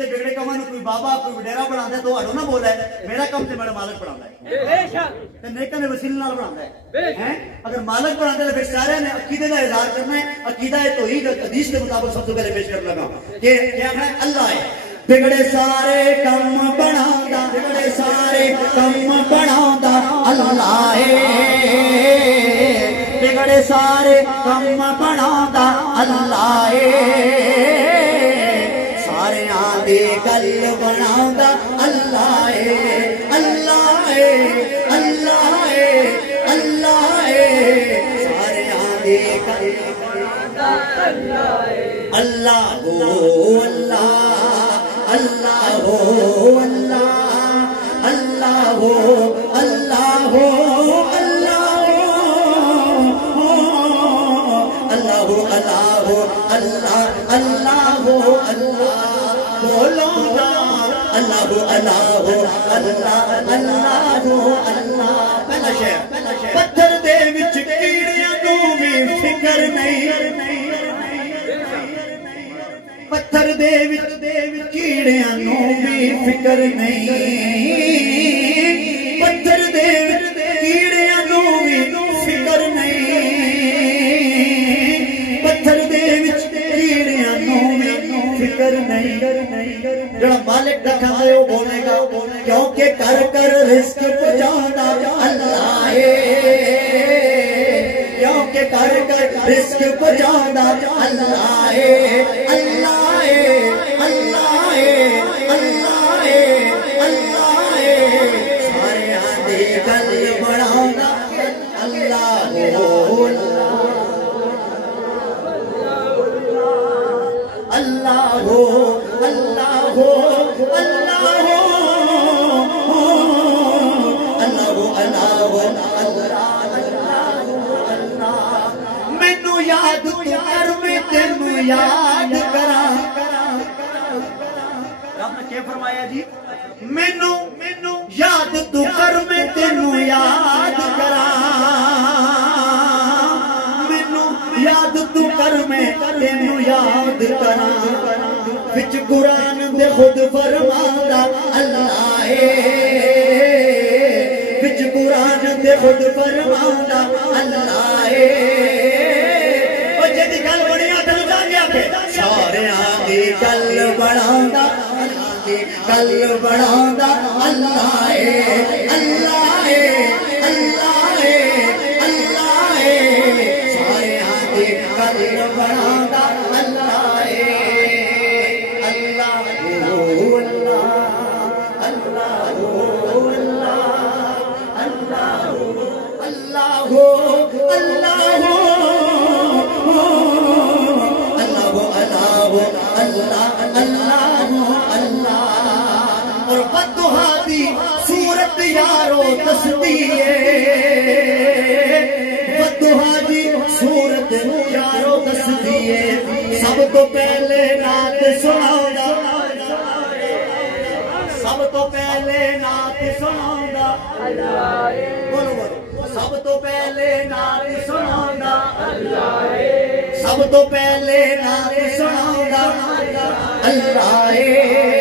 تے بگڑے کماں نوں کوئی بابا کوئی وڈیرا بناوندا ہے تو ہڑو نہ بولا ہے میرا کم تے میرا مالک بناوندا ہے بے شک تے نیکاں دے وسیلے نال بناوندا ہے ہیں اگر مالک بناوندا ہے پھر سارے نے عقیدے دا اظہار کرنا ہے عقیدہ توحید حدیث کے مطابق سب سے پہلے پیش کرنا لگا کہ کیا ہے اللہ ہے بگڑے سارے کم بناوندا بگڑے سارے کم بناوندا اللہ ہے بگڑے سارے کم بناوندا اللہ ہے سارے آدھے گل بناوندا اللہ ہے اللہ ہے اللہ ہے اللہ ہے سارے آدھے گل بناوندا اللہ ہے اللہ ہو اللہ اللہ ہو اللہ اللہ ہو اللہ ہو اللہ اللہ ہو اللہ بولو نا اللہ ہو اللہ اللہ ہو اللہ پہلا شعر پتھر دے وچ کیڑیاں نوں بھی فکر نہیں پتھر دے وچ کیڑیاں نوں بھی فکر نہیں پتھر دے وچ کیڑیاں نوں بھی فکر نہیں پتھر دے وچ کیڑیاں نوں بھی فکر نہیں جڑا مالک دا کھاندا ہے او بولے گا کیونکہ کر کر رزق پہنچاوندا اللہ ہے کیونکہ کر کر رزق پہنچاوندا اللہ ہے اللہ ہے اللہ ہے اللہ ہے اللہ ہے سارے آدھے گل بناوندا اللہ ہو اللہ ہو اللہ ہو اللہ ہو اللہ ہو اللہ ہو اللہ مینوں یاد کر میں تینوں یاد کراں رب نے کیا فرمایا جی مینوں یاد تو کر میں تینوں یاد کراں یاد تو کر میں تینوں یاد کراں وچ قرآن دے خود فرماندا اللہ ہے وچ قرآن دے خود فرماندا اللہ ہے او جدی گل بنی ادل جا گیا کہ سارے دی گل بناوندا گل بناوندا اللہ ہے اللہ ہے اللہ ہے اللہ ہے گل بناوندا اللہ ہے اللہ ہو اللہ اللہ ہو اللہ اللہ ہو اللہ ہو اللہ ہو اللہ ہو اللہ اللہ ہو اللہ اور بددعا دی صورت یارو دسدی ہے بددعا دی صورت یارو دسدی ہے سب تو پہلے نعت سناوندا سب تو پہلے نعت سناوندا اللہ ہے بولو بولو سب تو پہلے نعت سناوندا اللہ ہے سب تو پہلے نعت سناوندا اللہ ہے